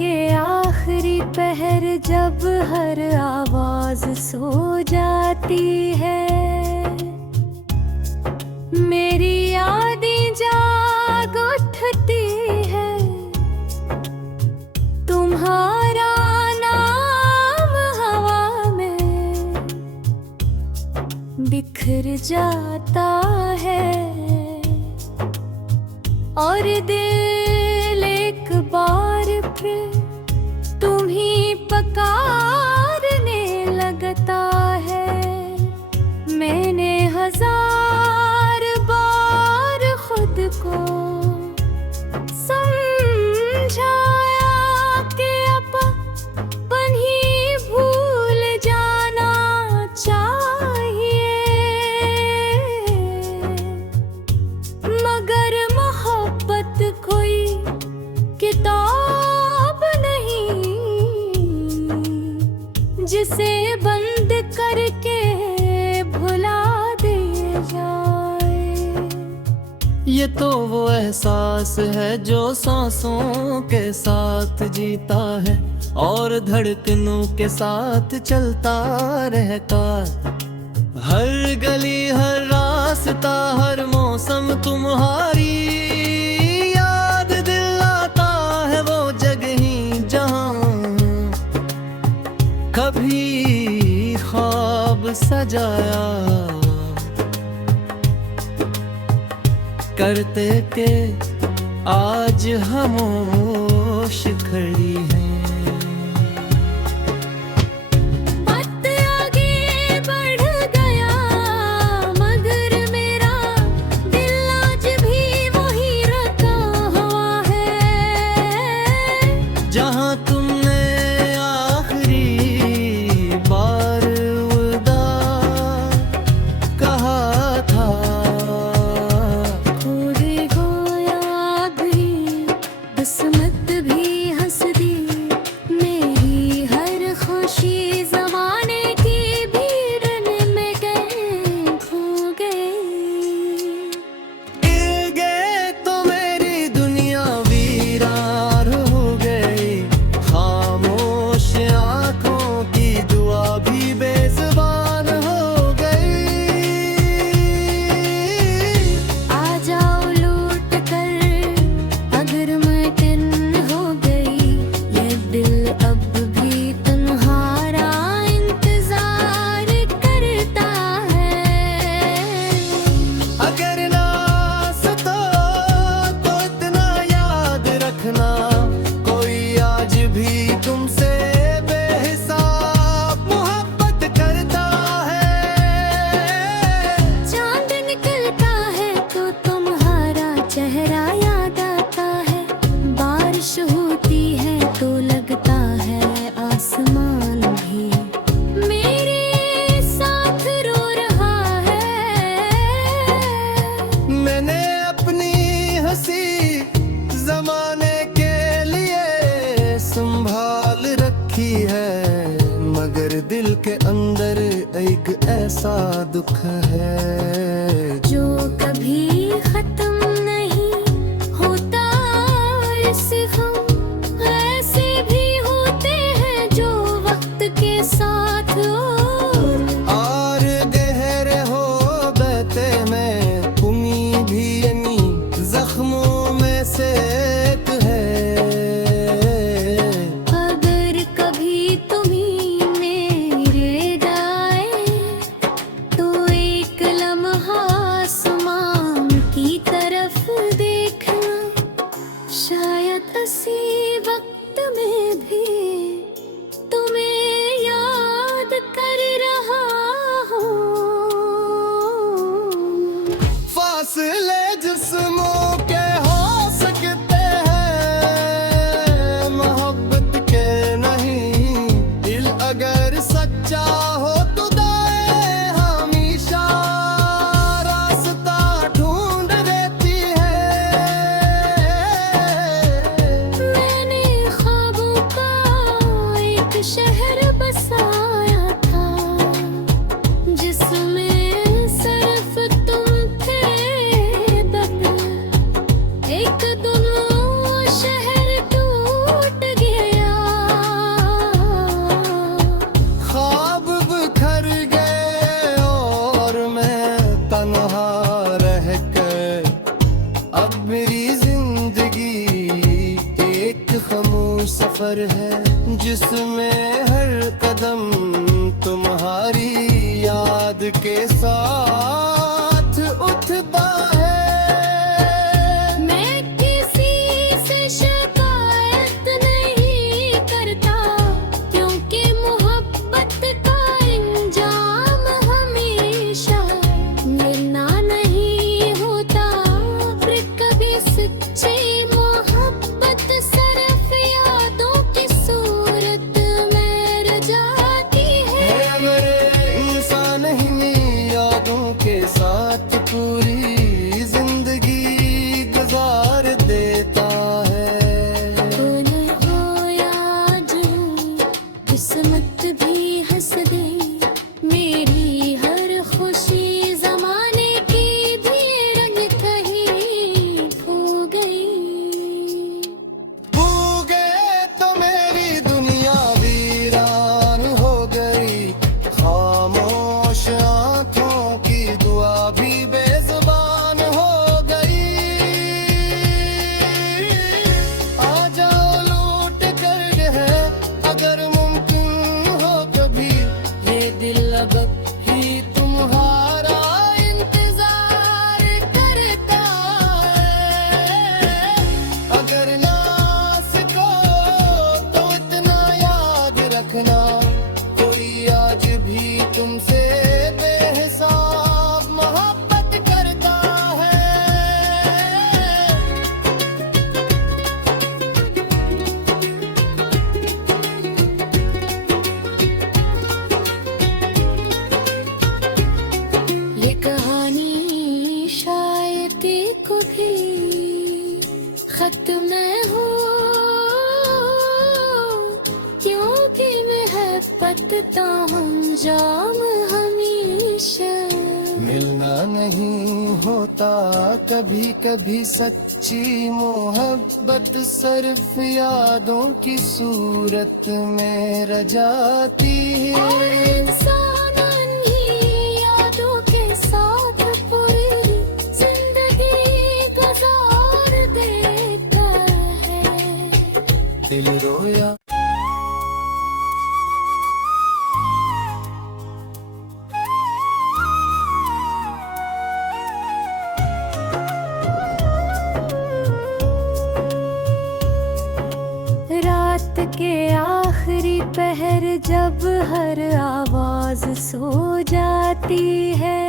के आखिरी पहर जब हर आवाज सो जाती है, मेरी यादें जाग उठती है, तुम्हारा नाम हवा में बिखर जाता है और दिल एक बार फिर तुम्हीं पुकारने लगता है। मैंने हजार बार खुद को समझाया कि अपन ही भूल जाना चाहिए, मगर मोहब्बत कोई किताब नहीं जिसे बंद करके भुला दिया जाए। ये तो वो एहसास है जो सांसों के साथ जीता है और धड़कनों के साथ चलता रहता। हर गली हर रास्ता हर मौसम तुम्हारी याद दिलाता है, वो जगह ही जहां कभी ख्वाब सजाया करते के आज खामोश खड़ी है। वक्त आगे बढ़ गया मगर मेरा दिल आज भी वही रखा हुआ है, जहाँ तुमने आखिरी बार विदा कहा था। किस्मत भी हंस दी, मेरी हर खुशी ज़माने की भीड़ में गए खो गई। गिर गए तो मेरी दुनिया वीरान हो गई, खामोश आंखों की दुआ भी बेज़ुबान हो गई। आ जाओ लौट कर अगर मैं हो गई, ये दिल अब भी तुम्हारा इंतजार करता है। अगर ना सतो तो इतना याद रखना, कोई आज भी तुमसे बेहिसाब मोहब्बत करता है। चांद निकलता है तो तुम्हारा चेहरा याद आता है, बारिश होती है तो लगता है आसमान भी मेरे साथ रो रहा है। मैंने अपनी हंसी जमाने के लिए संभाल रखी है, मगर दिल के अंदर एक ऐसा दुख है जो कभी खत्म नहीं होता। ऐसे हम ऐसे भी होते हैं जो वक्त के साथ और गहरे हो बहते में तुम्ही भी यानी जख्मों में से एक है। अगर कभी तुम्ही मेरे दाए तो एक लम्हा आसमान की तरफ सफर है जिसमें हर कदम तुम्हारी याद के साथ उठता है। मैं किसी से शिकायत नहीं करता, क्योंकि मोहब्बत का इंजाम हमेशा मिलना नहीं होता। फिर कभी सच्ची मोहब्बत सिर्फ यादों की सूरत में रह जाती है। अगर इंसान ही यादों के साथ पूरी जिंदगी गुजार देता है। कौन हो या जो किस्मत भी हंस दे, मेरी हर खुशी जमाने की भी रंग कहीं खो गई। भू गए तो मेरी दुनिया वीरान हो गई, खामोश आंखों की दुआ भी बेजुबान हो गई। आ जाओ लूट कर है अगर मुमकिन हो कभी, ये दिल अब ही तुम्हारा इंतजार करता है। अगर ना सको तो इतना याद रखना, कोई आज भी तुमसे बेहिसाब मोहब्बत करता है। ये कहानी शायद को भी खत्म न हो, क्योंकि मोहब्बत का अंजाम हमेशा मिलना नहीं होता कभी कभी सच्ची मोहब्बत सिर्फ यादों की सूरत में रह जाती और है। इंसान इन्हीं यादों के साथ पूरी जिंदगी गुजार देता है। दिल रोया रात के आखिरी पहर जब हर आवाज सो जाती है,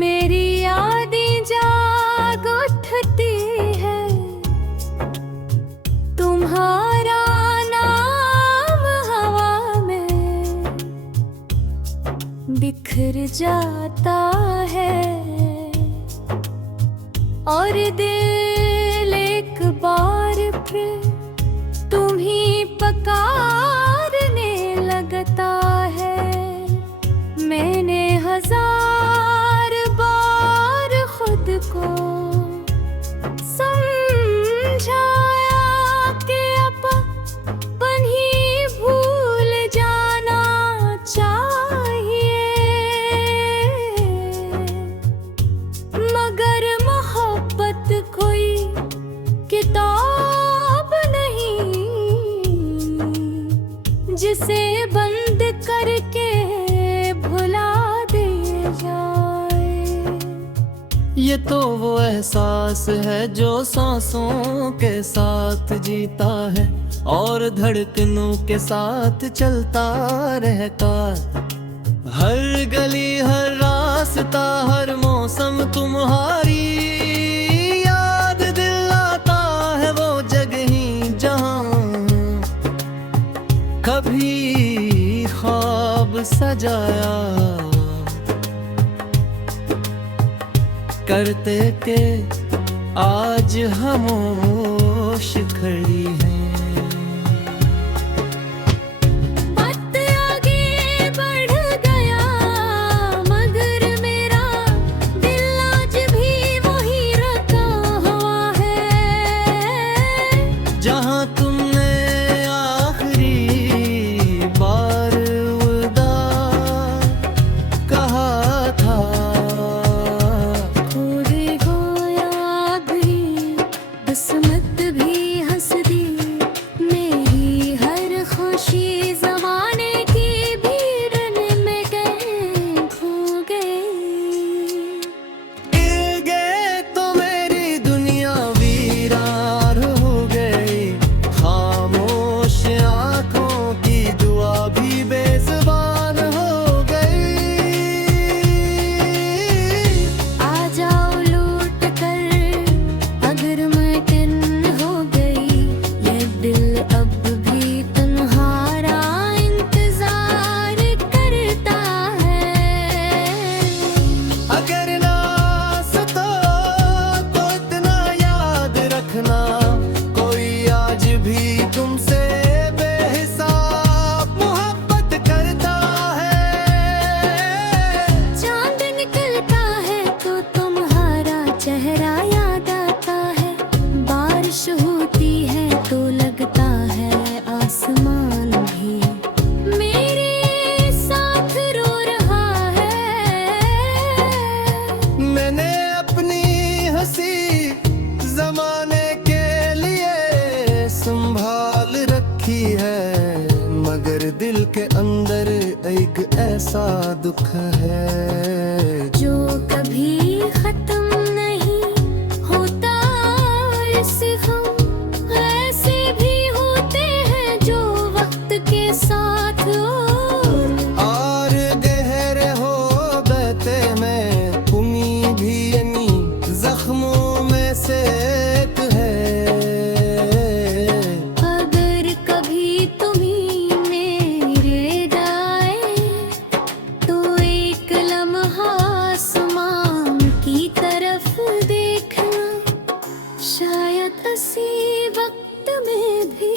मेरी यादें जाग उठती है। तुम्हारा नाम हवा में बिखर जाता है, और दिल एक बार फिर तुम्ही पकारने लगता है। मैंने हजार बार खुद को समझाया कि अपन ही भूल जाना चाहिए, मगर मोहब्बत कोई किताब नहीं जिसे बंद करके भुला दिए जाए। ये तो वो एहसास है जो सांसों के साथ जीता है और धड़कनों के साथ चलता रहता। हर गली हर रास्ता हर मौसम तुम्हारी याद दिलाता है। वो जगह ही जहां कभी ख्वाब सजाया करते के आज खामोश खड़ी है। वक्त आगे बढ़ गया मगर मेरा दिल आज भी वही रखा हुआ है। जहाँ तुमने आखिरी बार विदा कहा था, खुद को याद भी किस्मत भी लिखी है, मगर दिल के अंदर एक ऐसा दुख है जो कभी खत्म नहीं होता। ऐसे हम ऐसे भी होते हैं जो वक्त के साथ और गहरे हो बहते में उम्मीद भी यानी जख्मों में से एक है। अगर कभी तुम्ही मेरे दाए तो एक लम्हा आसमान की तरफ देखना, शायद इसी वक्त में भी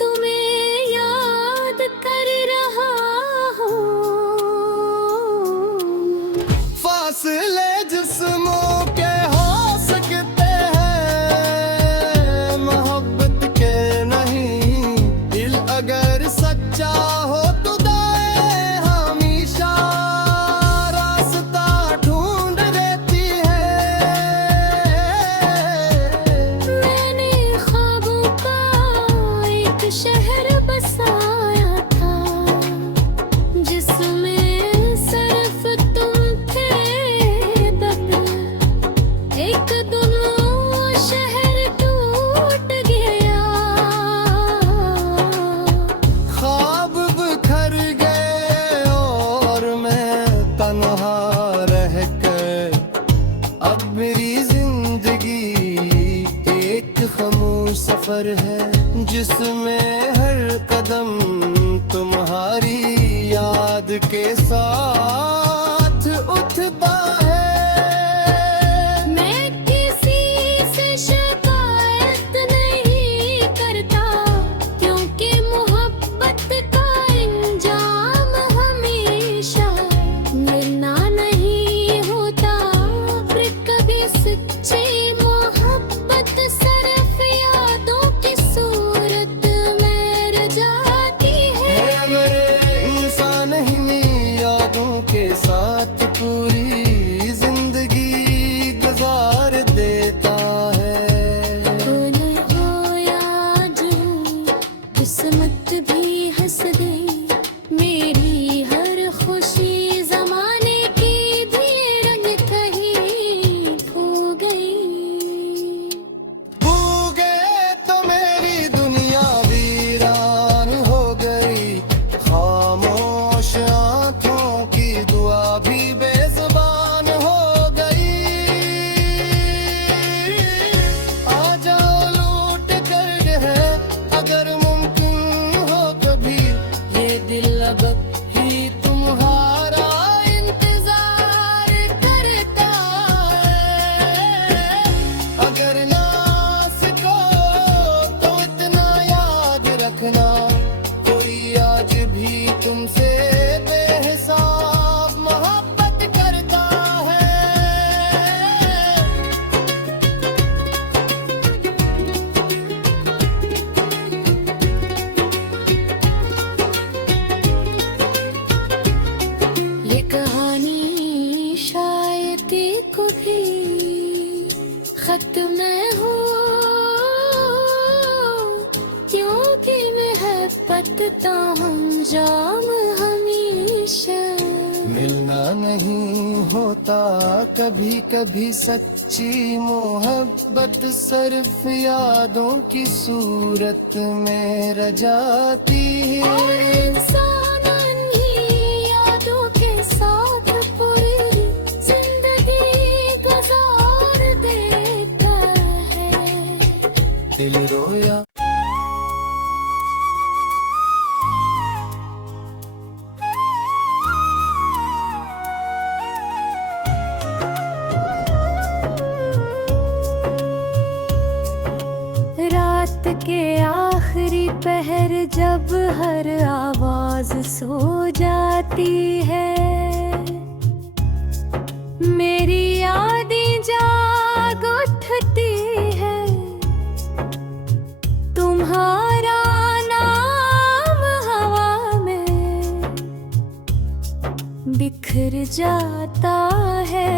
तुम्हें याद कर रहा हूँ। फासले जिस्मों के हो सकते हैं, मोहब्बत के नहीं। दिल अगर सच्चा हो तो दाए हमेशा रास्ता ढूंढ रहती है। मैंने ख्वाबों का एक शहर बसाया था, जिसमें सिर्फ तुम थे। तब एक दिन वो शहर टूट गया। ख्वाब बिखर गए और मैं तन्हा रह कर, अब मेरी जिंदगी एक खामोश सफर है, जिसमें हर कदम तुम्हारी याद के साथ उठता है। मैं किसी से शिकायत नहीं करता, क्योंकि मोहब्बत का इंजाम हमेशा मिलना नहीं होता। फिर कभी सच्ची मोहब्बत सिर्फ यादों की सूरत में रह जाती है। मेरे इंसान ही यादों के साथ पूरी जिंदगी गुजार देता है। हो या जो किस्मत भी हंस गई, मेरी हर खुशी जमाने की भी रंग कहीं खो गई। भू गए तो मेरी दुनिया वीरान हो गई, खामोश आंखों की दुआ भी बेजुबान हो गई। आ जाओ लूट कर है, अगर मुमकिन हो कभी, ये दिल अब ही तुम्हारा इंतजार करता है। अगर ना सको तो इतना याद रखना, कोई आज भी तुमसे बेहिसाब मोहब्बत करता है। ये कहानी शायद को भी खत्म न हो, क्योंकि मोहब्बत का अंजाम हमेशा मिलना नहीं होता कभी कभी, सच्ची मोहब्बत सिर्फ यादों की सूरत में रह जाती और है। इंसान इन्हीं यादों के साथ पूरी जिंदगी गुजार देता है। दिल रोया रात के आखिरी पहर जब हर आवाज सो जाती है, मेरी यादें जाग उठती है। तुम्हारा नाम हवा में बिखर जाता है।